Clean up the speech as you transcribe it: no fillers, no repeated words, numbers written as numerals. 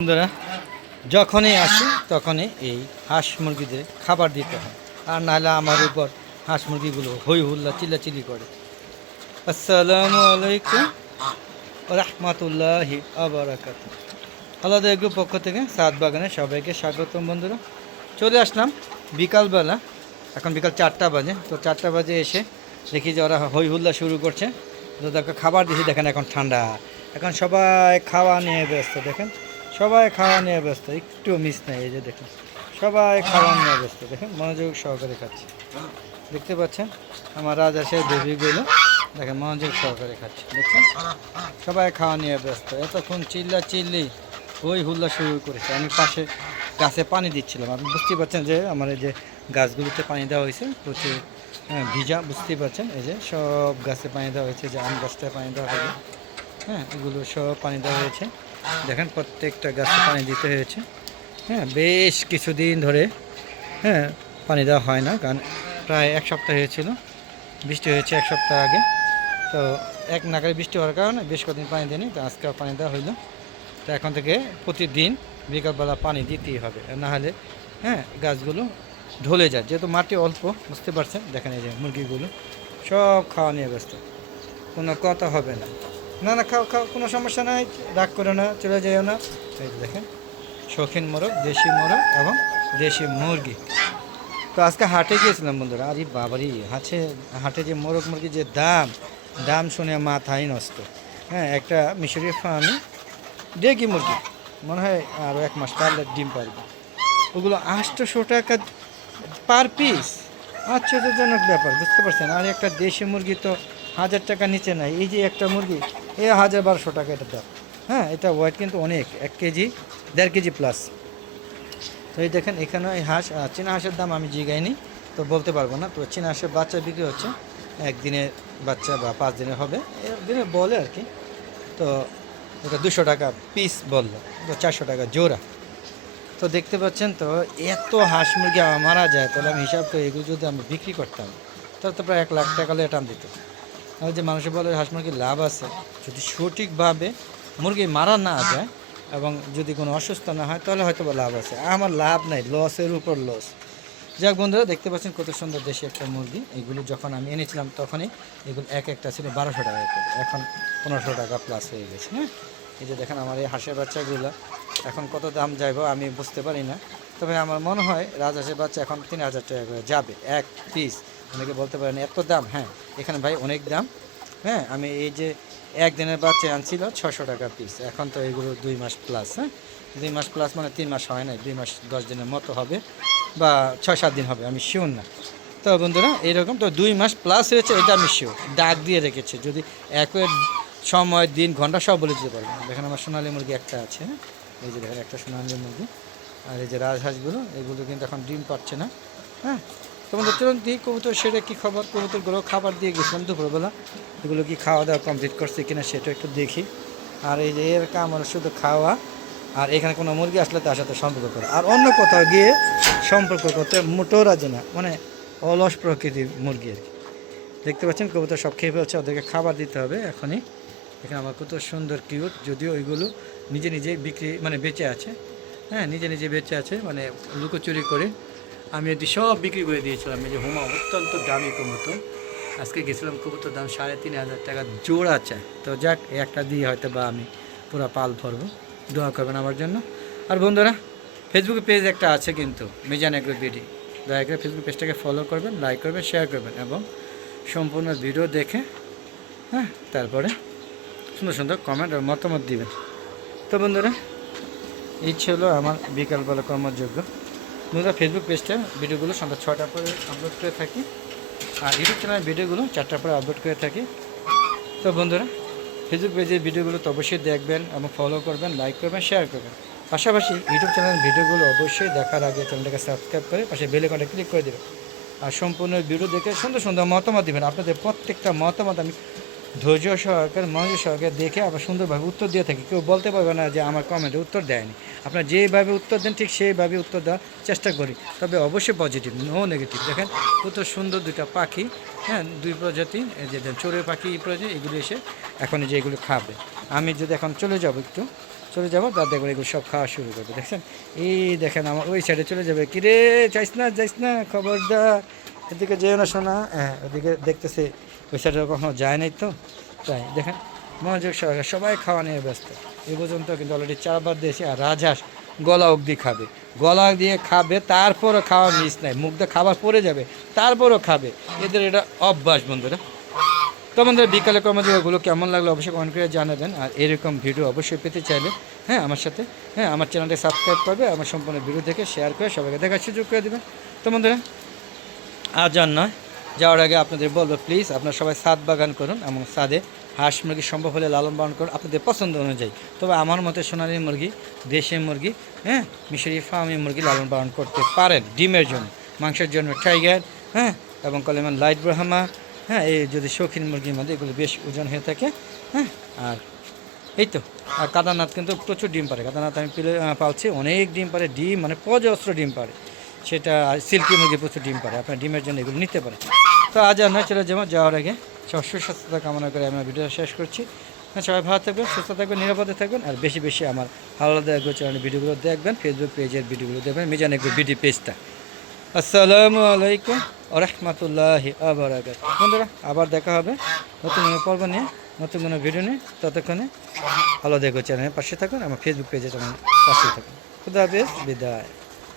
বন্ধুরা যখনই আসি তখনই এই হাঁস মুরগিদের খাবার দিতে হয়, আর নাহলে আমার উপর হাঁস মুরগিগুলো হই হুল্লা চিল্লাচিল্লি করে। আসসালামু আলাইকুম রহমতুল্লাহি আবরাকাত। আলাদা গ্রুপ পক্ষ থেকে সাত বাগানে সবাইকে স্বাগতম। বন্ধুরা চলে আসলাম বিকালবেলা, এখন বিকাল 4টা বাজে। তো 4টা বাজে এসে দেখি যে ওরা হই হুল্লা শুরু করছে। তো তাকে খাবার দিয়েছি, দেখেন এখন ঠান্ডা, এখন সবাই খাওয়া নিয়ে ব্যস্ত। দেখেন সবাই খাওয়া নিয়ে ব্যস্ত, একটু মিস নেই। এই যে দেখেন সবাই খাওয়া নিয়ে ব্যস্ত, দেখেন মনোযোগ সহকারে খাচ্ছে। দেখতে পাচ্ছেন আমার রাজহাঁসের বেবিগুলো, দেখেন মনোযোগ সহকারে খাচ্ছে। দেখছেন সবাই খাওয়া নিয়ে ব্যস্ত, এতক্ষণ চিল্লা চিল্লি হই হুল্লা শুরু করেছে। আমি পাশে গাছে পানি দিচ্ছিলাম। আপনি বুঝতেই পারছেন যে আমার এই যে গাছগুলোতে পানি দেওয়া হয়েছে প্রচুর, ভিজা, বুঝতেই পারছেন। এই যে সব গাছে পানি দেওয়া হয়েছে, যে আম গাছটায় পানি দেওয়া হবে, এগুলো সব পানি দেওয়া হয়েছে। দেখেন প্রত্যেকটা গাছে পানি দিতে হয়েছে। বেশ কিছুদিন ধরে পানি দেওয়া হয় না, কারণ প্রায় 1 সপ্তাহ হয়েছিল, বৃষ্টি হয়েছে 1 সপ্তাহ আগে। তো এক নাগারে বৃষ্টি হওয়ার কারণে বেশ কদিন পানি দেয়নি, তো আজকে পানি দেওয়া হইলো। তো এখন থেকে প্রতিদিন বিকালবেলা পানি দিতেই হবে, না হলে গাছগুলো ঢলে যায়, যেহেতু মাটি অল্প, বুঝতে পারছেন। দেখেন এই যে মুরগিগুলো সব খাওয়া নিয়ে ব্যস্ত, কোনো কথা হবে না। না না, খাও খাও, কোনো সমস্যা নাই, রাগ করো না, চলে যাইও না। এই দেখেন শৌখিন মোরগ, দেশি মোরগ এবং দেশি মুরগি। তো আজকে হাটে গিয়েছিলাম বন্ধুরা, আরে বাবারি হাটে যে মোরগ মুরগির যে দাম শুনে মাথায় নষ্ট। একটা মিশরীয় ফার্মে ডেকি মুরগি মনে হয় আরও 1 মাস পারলে ডিম পারবে, ওগুলো 800 টাকা পার পিস। আশ্চর্যজনক ব্যাপার, বুঝতে পারছেন। আর একটা দেশি মুরগি তো 1000 টাকা নিচে নাই। এই যে একটা মুরগি 1000-1200 টাকা এটা দাম। এটা ওয়েট কিন্তু অনেক, 1 কেজি 1.5 কেজি প্লাস। তো এই দেখেন এখানে এই হাঁস, চীনা হাঁসের দাম আমি জিগাইনি, তো বলতে পারবো না। তো চীনা হাঁসের বাচ্চা বিক্রি হচ্ছে, একদিনের বাচ্চা বা 5 দিনের হবে, একদিনে বলে আর কি। তো এটা 200 টাকা পিস বললো, তো 400 টাকা জোড়া। তো দেখতে পাচ্ছেন, তো এত হাঁস মুরগি মারা যায়, তাহলে আমি হিসাব করে এগুলো যদি আমি বিক্রি করতাম তাহলে তো প্রায় 1 লাখ টাকা টান দিত। আর যে মানুষের বলে হাঁস মুরগির লাভ আছে, যদি সঠিকভাবে মুরগি মারা না যায় এবং যদি কোনো অসুস্থ না হয় তাহলে হয়তো বা লাভ আছে। আমার লাভ নাই, লসের উপর লস। যাক বন্ধুরা, দেখতে পাচ্ছেন কত সুন্দর দেশি একটা মুরগি। এগুলো যখন আমি এনেছিলাম তখনই এগুলো একটা ছিল 1200 টাকা করে, এখন 1500 টাকা প্লাস হয়ে গেছে। এই যে দেখেন আমার এই হাঁসের বাচ্চাগুলো এখন কত দাম যাইব আমি বুঝতে পারি না, তবে আমার মনে হয় রাজহাঁসের বাচ্চা এখন 3000 টাকা করে যাবে এক পিস। অনেকে বলতে পারেন এত দাম, এখানে ভাই অনেক দাম। আমি এই যে একদিনের বাচ্চা আনছিল 600 টাকা পিস, এখন তো এগুলো 2 মাস প্লাস। 2 মাস প্লাস মানে 3 মাস হয় না, 2 মাস 10 দিনের মতো হবে, বা 6-7 দিন হবে, আমি শিওর না। তো বন্ধুরা এইরকম তো 2 মাস প্লাস হয়েছে, এটা আমি শিওর, ডাক দিয়ে রেখেছে। যদি একই সময় দিন ঘন্টা সব বলে দিতে পারবো। দেখেন আমার সোনালী মুরগি একটা আছে, এই যে দেখেন একটা সোনালী মুরগি। আর এই যে রাজহাঁসগুলো, এগুলো কিন্তু এখন ডিম পাচ্ছে না। তোমাদের চলুন দিই কবুতর সেটা কী খবর। কবুতরগুলো খাবার দিয়ে গেছিলাম দুপুরবেলা, এগুলো কি খাওয়া দাওয়া কমপ্লিট করছে কিনা সেটা একটু দেখি। আর এই যে এর কাম হলো শুধু খাওয়া, আর এখানে কোনো মুরগি আসলে তার সাথে সম্পর্ক করে, আর অন্য কোথাও গিয়ে সম্পর্ক করতে মোটেও রাজি না, মানে অলস প্রকৃতির মুরগি আর কি। দেখতে পাচ্ছেন কবুতর সব খেয়ে ফেলছে, ওদেরকে খাবার দিতে হবে এখনই। এখানে আমার কত সুন্দর কিউট, যদিও ওইগুলো নিজে নিজে বিক্রি মানে বেঁচে আছে, নিজে নিজে বেঁচে আছে, মানে লুকোচুরি করে। আমি এটি সব বিক্রি করে দিয়েছিলাম। এই যে হুমা অত্যন্ত দামি কবুতর, আজকে গেছিলাম, কবুতর দাম 3500 টাকা জোড়া চায়। তো যাক, একটা দিয়ে হয়তো বা আমি পুরো পাল ভরবো। দোয়া করবেন আমার জন্য। আর বন্ধুরা ফেসবুকে পেজ একটা আছে কিন্তু, মিজান এগ্রো বিডি, দয়া করে ফেসবুক পেজটাকে ফলো করবেন, লাইক করবেন, শেয়ার করবেন এবং সম্পূর্ণ ভিডিও দেখে তারপরে সুন্দর সুন্দর কমেন্ট আর মতামত দিবেন। তো বন্ধুরা এই ছিল আমার বিকালবেলা কর্মযোগ্য। বন্ধুরা ফেসবুক পেজটা ভিডিওগুলো সন্ধ্যা 6টার পরে আপলোড করে থাকি, আর ইউটিউব চ্যানেলের ভিডিওগুলো 4টার পরে আপলোড করে থাকি। তো বন্ধুরা ফেসবুক পেজের ভিডিওগুলো তো অবশ্যই দেখবেন এবং ফলো করবেন, লাইক করবেন, শেয়ার করবেন। পাশাপাশি ইউটিউব চ্যানেলের ভিডিওগুলো অবশ্যই দেখার আগে চ্যানেলটাকে সাবস্ক্রাইব করে পাশে বেল আইকনটা ক্লিক করে দেবেন, আর সম্পূর্ণ ভিডিও দেখে সুন্দর সুন্দর মতামত দেবেন। আপনাদের প্রত্যেকটা মতামত আমি ধৈর্য সহকারে মনোযোগ সহকারে দেখে আবার সুন্দরভাবে উত্তর দিয়ে থাকি। কেউ বলতে পারবে না যে আমার কমেন্টে উত্তর দেয়নি। আপনারা যেভাবে উত্তর দেন ঠিক সেইভাবে উত্তর দেওয়ার চেষ্টা করি, তবে অবশ্যই পজিটিভ, নো নেগেটিভ। দেখেন কত সুন্দর দুটা পাখি, 2 প্রজাতি, যে চড়ুই পাখি এই প্রজাতি, এগুলো এসে এখন যে এগুলো খাবে। আমি যদি এখন চলে যাব একটু চলে যাবো, তার দেখবেন এগুলো সব খাওয়া শুরু করবে। দেখছেন, এই দেখেন আমার ওই সাইডে চলে যাবে। কিরে যাইস না, খবরদার, এদিকে যেও না শোনা। হ্যাঁ, ওদিকে দেখতেছে ওই সাইডে কখনো যায় নাই তো, তাই দেখেন মনোযোগ সহকারে সবাই খাওয়া নিয়ে ব্যস্ত। এই পর্যন্ত কিন্তু অলরেডি 4 বার দিয়েছি। আর রাজহাঁস গলা অবধি খাবে, গলা দিয়ে খাবে, তারপরও খাওয়া মিস নাই, মুখ দিয়ে খাবার পড়ে যাবে তারপরও খাবে। এদের এটা অভ্যাস বন্ধুরা। তো আমাদের বিকালে কর্মযোগগুলো কেমন লাগলো অবশ্যই কমেন্ট করে জানাবেন। আর এরকম ভিডিও অবশ্যই পেতে চাইলে হ্যাঁ আমার সাথে হ্যাঁ আমার চ্যানেলটি সাবস্ক্রাইব করবে, আমার সম্পূর্ণ ভিডিও থেকে শেয়ার করে সবাইকে দেখার সুযোগ করে দেবেন। তো বন্ধুরা আজ আর নয়, যাওয়ার আগে আপনাদের বলবো প্লিজ আপনারা সবাই ছাদ বাগান করুন এবং ছাদে হাঁস মুরগি সম্ভব হলে লালন পালন করুন আপনাদের পছন্দ অনুযায়ী। তবে আমার মতে সোনালী মুরগি, দেশি মুরগি, হ্যাঁ মিশরি ফার্মি মুরগি লালন পালন করতে পারেন ডিমের জন্য, মাংসের জন্য টাইগার, হ্যাঁ এবং কলেমান লাইট ব্রাহ্মা, হ্যাঁ এই যদি শৌখিন মুরগির মধ্যে এগুলো বেশ ওজন হয়ে থাকে। হ্যাঁ আর এই তো, আর কাদানাথ কিন্তু প্রচুর ডিম পারে। কাদানাথ আমি পালছি, অনেক ডিম পারে, ডিম মানে অজস্র ডিম পারে। সেটা সিল্কি মুরগি প্রচুর ডিম পারে, আপনার ডিমের জন্য এগুলো নিতে পারে। তো আজ আর নয়, চলে যাওয়ার আগে সব সুস্বাস্থ্যতা কামনা করে আমরা ভিডিওটা শেষ করছি। সবাই ভালো থাকবেন, সুস্থ থাকবেন, নিরাপদে থাকবেন। আর বেশি বেশি আমার আলাদা এগ্রো চ্যানেলের ভিডিওগুলো দেখবেন, ফেসবুক পেজের ভিডিওগুলো দেখবেন, মিজান এগ্রো বিডি পেজটা। আসসালামু আলাইকুম ওয়া রাহমাতুল্লাহি ওয়া বারাকাতুহু। বন্ধুরা আবার দেখা হবে নতুন কোনো পর্ব নিয়ে, নতুন কোনো ভিডিও নিয়ে। ততক্ষণে আলাদা এগ্রো চ্যানেলের পাশে থাকুন, আমার ফেসবুক পেজের চ্যানেলের পাশে থাকুন। খুদা হাফেজ, বিদায়।